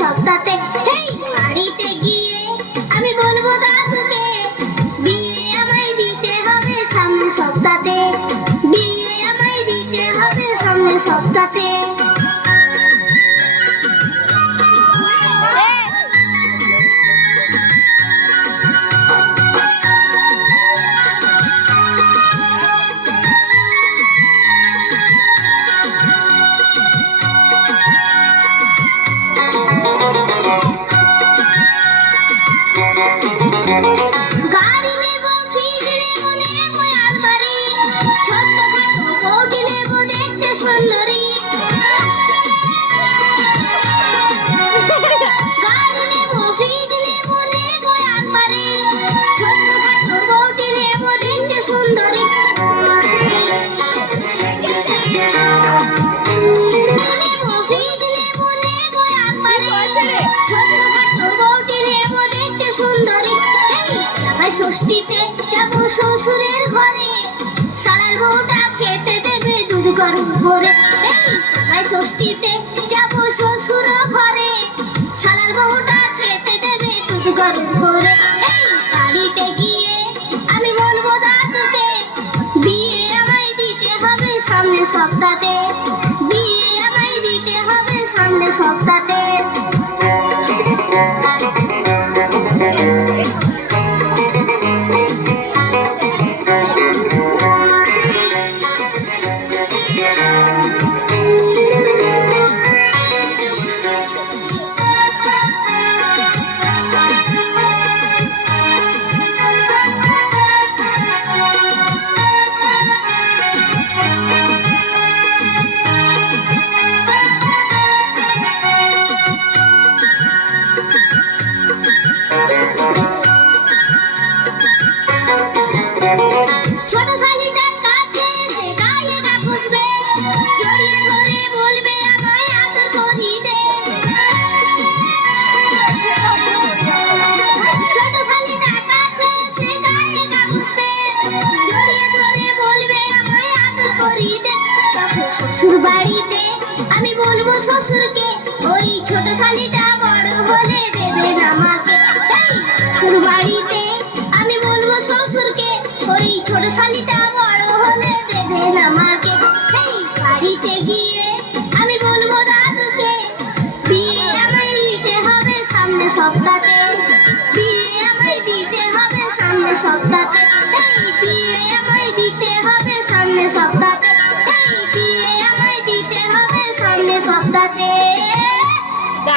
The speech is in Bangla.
সপ্তাহে হেই বাড়িতে গিয়ে আমি বলব দাদুকে, বিয়ে আমায় দিতে হবে সামনে সপ্তাহে বিয়ে আমায় দিতে হবে সামনে সপ্তাহে ষষ্ঠীতে যাব শ্বশুরের ঘরে। শালার বউটা খেতে দেবে দুধ গরম করে। এই জামাই ষষ্ঠীতে যাব শ্বশুর ঘরে। শালার বউটা খেতে দেবে দুধ গরম করে। এই, বাড়িতে গিয়ে আমি বলব দাদুকে, বিয়ে আমায় দিতে হবে সামনে সপ্তাহে বিয়ে আমায় দিতে হবে সামনে সপ্তাহে শ্বশুরকে ওই ছোট শালিটা বড় হলে দেবেন আমাকে শ্বশুর বাড়িতে আমি বলব শ্বশুরকে ওই ছোট শালিটা আমি বলব সামনে সপ্তাহে। সামনে সপ্তাহে। বিয়ে আমায় দিতে হবে সামনে সপ্তাহে।